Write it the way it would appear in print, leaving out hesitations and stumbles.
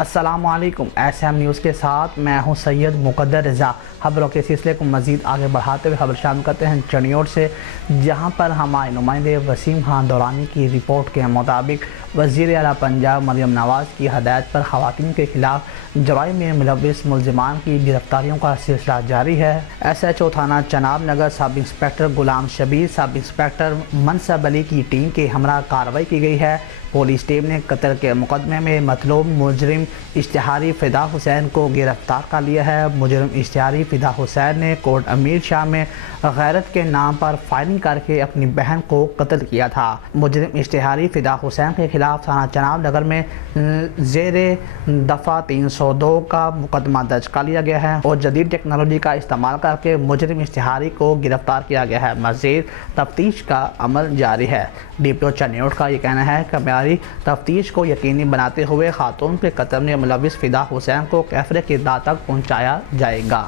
अस्सलामुअलैकुम। SM news के साथ मैं हूं सैयद मुकद्दर रज़ा। खबरों के सिलसिले को मज़ीद आगे बढ़ाते हुए खबर शामिल करते हैं चनियोट से, जहां पर हमारे नुमाइंदे वसीम खान दौरानी की रिपोर्ट के मुताबिक वज़ीर आला पंजाब मरियम नवाज़ की हदायत पर ख़वातीन के खिलाफ जराइम में मुलव्विस मुलज़िमान की गिरफ्तारियों का सिलसिला जारी है। SHO थाना चनाब नगर सब इंस्पेक्टर गुलाम शबीर, सब इंस्पेक्टर मनसब अली की टीम के हमरा कार्रवाई की गई है। पुलिस टीम ने कत्ल के मुकदमे में मतलूब मुजरिम इश्तिहारी फ़िदा हुसैन को गिरफ्तार कर लिया है। मुजरिम इश्तिहारी फ़िदा हुसैन ने कोट अमीर शाह में गैरत के नाम पर फायरिंग करके अपनी बहन को कत्ल किया था। मुजरिम इश्तिहारी फ़िदा हुसैन के खिलाफ थाना चनाब नगर में ज़ेरे दफ़ा 302 का मुकदमा दर्ज कर लिया गया है और जदीद टेक्नोलॉजी का इस्तेमाल करके मुजरिम इश्तिहारी को गिरफ्तार किया गया है। मज़ीद तफ्तीश का अमल जारी है। DPO चनियोट का ये कहना है कि तफ्तीश को यकीनी बनाते हुए खातून के कत्ल में मुलव्विस फ़िदा हुसैन को कैफरे की दाह तक पहुँचाया जाएगा।